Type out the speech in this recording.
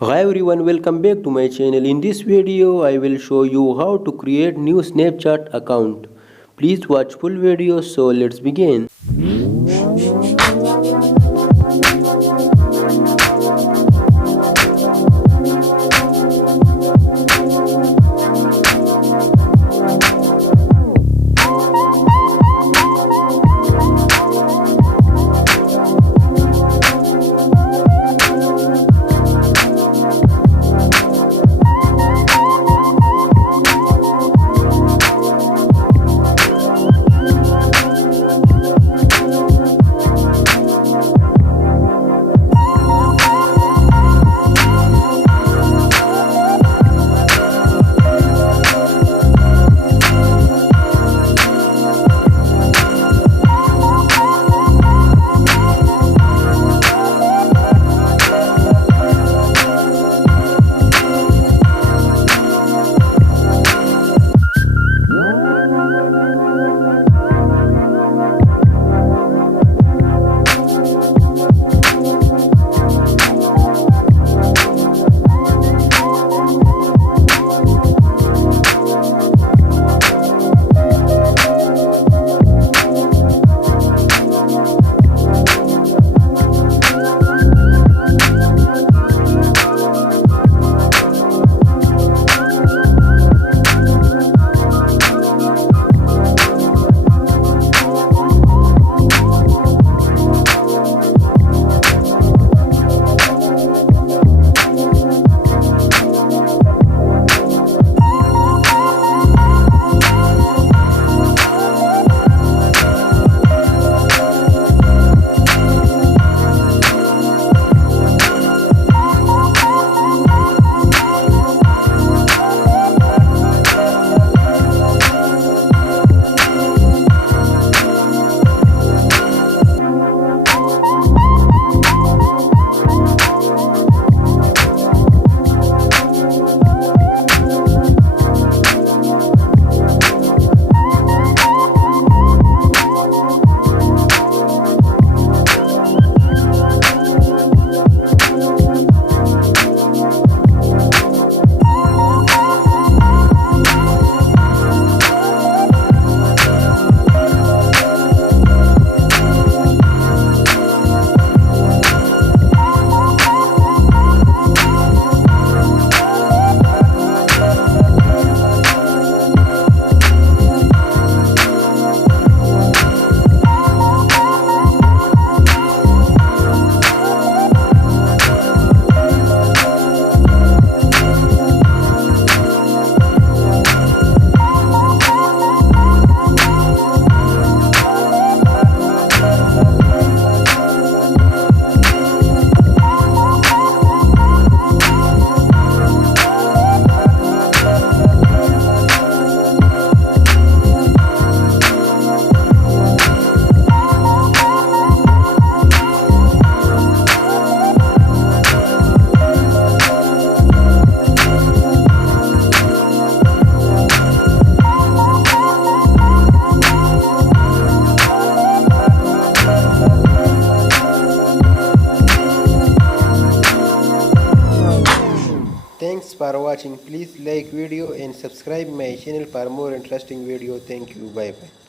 Hi everyone, welcome back to my channel. In this video I will show you how to create new Snapchat account. Please watch full video, so let's begin. Thanks for watching. Please like video and subscribe my channel for more interesting video. Thank you. Bye bye.